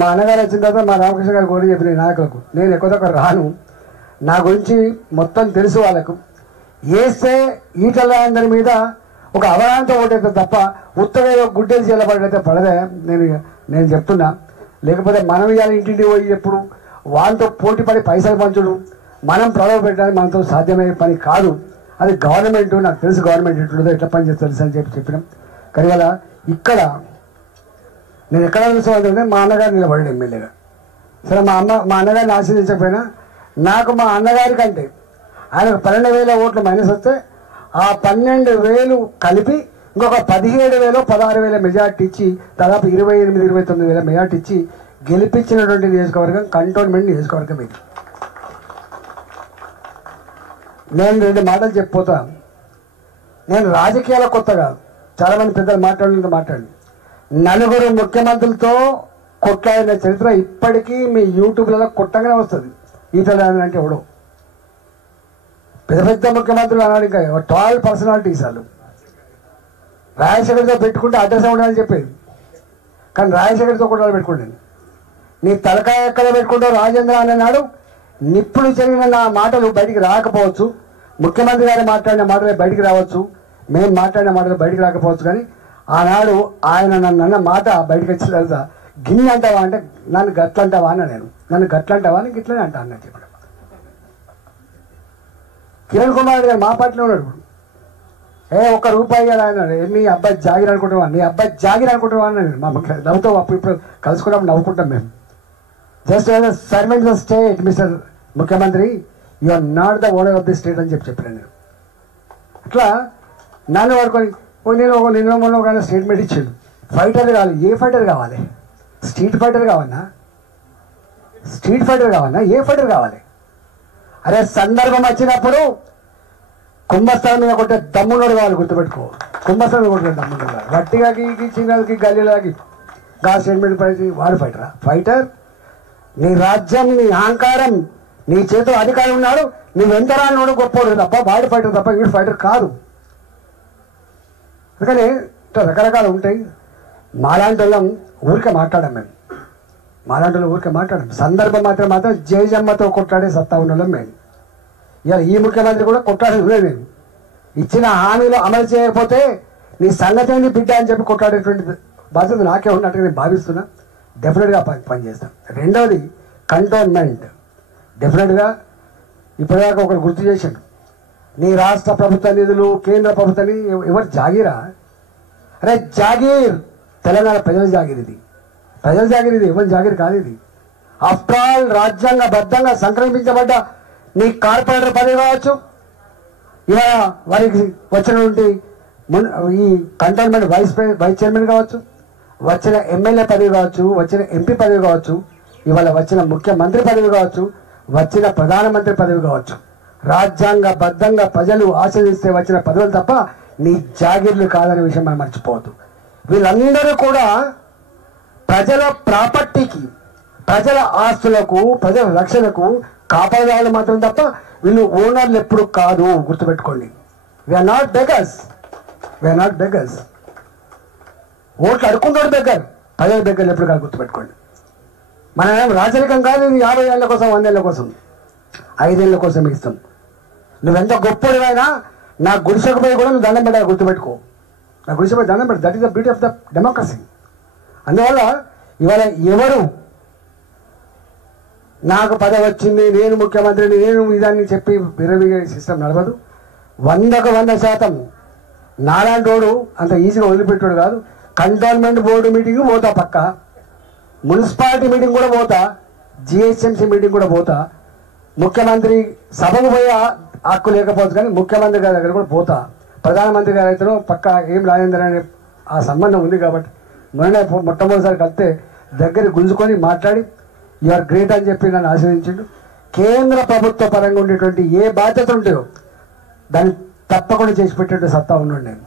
మా అన్నగారు వచ్చిన తర్వాత మా రామకృష్ణ గారు కూడా చెప్పిన నాయకులకు, నేను ఎక్కువ తక్కువ రాను, నా గురించి మొత్తం తెలుసు వాళ్ళకు, వేస్తే ఈటల అందరి మీద ఒక అవగాహనతో ఓటైతే తప్ప ఉత్తగా గుడ్డేసి చెల్లబడైతే పడదే. నేను చెప్తున్నా. లేకపోతే మనం ఇవాళ ఇంటింటికి పోయి ఎప్పుడు వాళ్ళతో పోటీ పడి పైసలు పంచుడు, మనం ప్రలోభ పెట్టడానికి మనతో సాధ్యమయ్యే పని కాదు. అది గవర్నమెంట్, నాకు తెలుసు గవర్నమెంట్ ఎట్లుందో ఎట్లా పని చేస్తే తెలుసు అని చెప్పినాం. కానీ ఇలా ఇక్కడ నేను ఎక్కడ తెలుసుకోవాలంటే మా అన్నగారు నిలబడి ఎమ్మెల్యేగా. సరే మా అన్నగారిని ఆశీర్వదించకపోయినా నాకు మా అన్నగారి కంటే ఆయనకు 12,000 ఓట్లు మైనస్ వస్తే ఆ 12,000 కలిపి ఇంకొక 17,000 16,000 మెజార్టీ ఇచ్చి దాదాపు 28,000-29,000 మెజార్టీ ఇచ్చి గెలిపించినటువంటి నియోజకవర్గం కంటోన్మెంట్ నియోజకవర్గం ఇది. నేను 2 మాటలు చెప్పిపోతా. నేను రాజకీయాల కొత్తగా చాలామంది పెద్దలు మాట్లాడి 4 ముఖ్యమంత్రులతో కొట్లాడిన చరిత్ర ఇప్పటికీ మీ యూట్యూబ్లలో కొట్టగానే వస్తుంది. ఈటల అంటే ఎవడో పెద్ద పెద్ద ముఖ్యమంత్రులు అన్నాడు, ఇంకా 12 పర్సనాలిటీస్ వాళ్ళు. రాజశేఖర్తో పెట్టుకుంటే అడ్రస్ ఉండాలని చెప్పేది, కానీ రాజశేఖర్తో కొట్టాలి పెట్టుకుంటాను. నీ తలకాయ ఎక్కడ పెట్టుకుంటావు రాజేంద్ర అని అన్నాడు. నిప్పులు జరిగిన నా మాటలు బయటికి రాకపోవచ్చు, ముఖ్యమంత్రి గారు మాట్లాడిన మాటలే బయటికి రావచ్చు, మేము మాట్లాడిన మాటలు బయటికి రాకపోవచ్చు, కానీ ఆనాడు ఆయన నన్ను అన్న మాట బయటకు వచ్చిన తర్వాత గిన్నె అంటావా అంటే నన్ను గట్లంటావా అన్న, నేను నన్ను గట్లంటావా అని గిట్లనే అంటా అన్న చెప్పాడు. కిరణ్ కుమార్ రెడ్డి గారు మా పార్టీలో ఉన్నాడు. ₹1 కదా అన్నాడు. నీ అబ్బాయి జాగిర్ అనుకుంటావా, నీ అబ్బాయి జాగిర్ అనుకుంటావా అన్నాడు. మా నవ్వుతో అప్పుడు ఇప్పుడు కలుసుకున్నప్పుడు నవ్వుకుంటాం మేము. Just servant the state mister ముఖ్యమంత్రి, you are not the owner of the state అని చెప్పాను నేను. అట్లా నన్ను వాడుకొని నిన్న మొన్న ఒక స్టేట్మెంట్ ఇచ్చాడు. ఫైటర్ కావాలి. ఏ ఫైటర్ కావాలి? స్ట్రీట్ ఫైటర్ కావన్నా? స్ట్రీట్ ఫైటర్ కావన్నా? ఏ ఫైటర్ కావాలి? అరే సందర్భం వచ్చినప్పుడు కుంభస్థలం మీద కొట్టే దమ్మునోడు కావాలి, గుర్తుపెట్టుకో. కుంభస్థలం మీద కొట్టే దమ్మునోడు కావాలి. గట్టిగాకి చిన్నకి గల్లీలాకి గా స్టేట్మెంట్ పడి వాడు ఫైటరా? ఫైటర్ నీ రాజ్యం, నీ అహంకారం, నీ చేతిలో అధికారం ఉన్నాడు, నువ్వెంత రానోడు గొప్పోడు తప్ప వాడు ఫైటర్ తప్ప వీడు ఫైటర్ కాదు. అందుకని రకరకాలు ఉంటాయి. మాలాంటి వాళ్ళం ఊరికే మాట్లాడాం మేము, మాలాంటి వాళ్ళు ఊరికే మాట్లాడాం. సందర్భం మాత్రం జయజమ్మతో కొట్లాడే సత్తా ఉండడం మేము. ఇవాళ ఈ ముఖ్యమంత్రి కూడా కొట్లాడేది మేము. ఇచ్చిన హామీలు అమలు చేయకపోతే నీ సంగతి బిడ్డ అని చెప్పి కొట్లాడేటువంటి బాధ్యత నాకే ఉన్నట్టుగా నేను భావిస్తున్నా. డెఫినెట్గా పనిచేస్తాను. రెండవది కంటోన్మెంట్. డెఫినెట్గా ఇప్పటిదాకా ఒకరు గుర్తు చేశాడు, నీ రాష్ట్ర ప్రభుత్వ నిధులు కేంద్ర ప్రభుత్వాన్ని ఎవరు జాగీరా? అరే జాగీర్ తెలంగాణ ప్రజల జాగీర్, ఇది ప్రజల జాగీర్, ఇది ఎవరి జాగీర్ కాదు. ఇది ఆఫ్టర్ ఆల్ రాజ్యాంగబద్ధంగా సంక్రమించబడ్డ నీ కార్పొరేటర్ పదవి కావచ్చు, ఇవాళ వారికి వచ్చినటువంటి ఈ కంటోన్మెంట్ వైస్ చైర్మన్ కావచ్చు, వచ్చిన ఎమ్మెల్యే పదవి కావచ్చు, వచ్చిన ఎంపీ పదవి కావచ్చు, ఇవాళ వచ్చిన ముఖ్యమంత్రి పదవి కావచ్చు, వచ్చిన ప్రధానమంత్రి పదవి కావచ్చు, రాజ్యాంగబద్ధంగా ప్రజలు ఆశీర్వదిస్తే వచ్చిన పదవులు తప్ప నీ జాగీర్లు కాదనే విషయం మనం మర్చిపోవద్దు. వీళ్ళందరూ కూడా ప్రజల ప్రాపర్టీకి, ప్రజల ఆస్తులకు, ప్రజల రక్షణకు కాపాడాలి మాత్రం తప్ప వీళ్ళు ఓనర్లు ఎప్పుడు కాదు, గుర్తుపెట్టుకోండి. We are not beggars, we are not beggars. ఓట్లు అడుక్కుంటాడు బెగ్గర్, ప్రజల బెగ్గర్లు ఎప్పుడు కాదు, గుర్తుపెట్టుకోండి. మనం రాజరికం కాదు, ఇది 50 ఏళ్ళ కోసం, 100 ఏళ్ళ కోసం, 5 ఏళ్ళ కోసం ఇస్తాం. నువ్వెంత గొప్పడివైనా నా గుడిసెకు పోయి కూడా నువ్వు దండం పెట్టాలి, గుర్తుపెట్టుకో. నా గుడిసె పోయి దండం పెట్టు. That is the beauty of the democracy. అందువల్ల ఇవాళ ఎవరు నాకు పదవి వచ్చింది, నేను ముఖ్యమంత్రిని, నేను ఇదాన్ని చెప్పి విరవిగే సిస్టమ్ నడవదు. 100కు 100% నాలాంటి వాడు అంత ఈజీగా వదిలిపెట్టాడు కాదు. కంటోన్మెంట్ బోర్డు మీటింగ్ పోతా, పక్క మున్సిపాలిటీ మీటింగ్ కూడా పోతా, జిహెచ్ఎంసీ మీటింగ్ కూడా పోతా, ముఖ్యమంత్రి సభకు పోయే హక్కు లేకపోవచ్చు కానీ ముఖ్యమంత్రి గారి దగ్గర కూడా పోతా. ప్రధానమంత్రి గారు అయితేనో పక్క ఏం రాజేంద్ర అనే ఆ సంబంధం ఉంది కాబట్టి మొట్టమొదటిసారి కలిస్తే దగ్గర గుంజుకొని మాట్లాడి యు ఆర్ గ్రేట్ అని చెప్పి నన్ను ఆశీర్వదించిండు. కేంద్ర ప్రభుత్వ పరంగా ఉండేటువంటి ఏ బాధ్యత ఉంటాయో దాన్ని తప్పకుండా చేసి పెట్టేటువంటి సత్తా ఉన్నాడు నేను.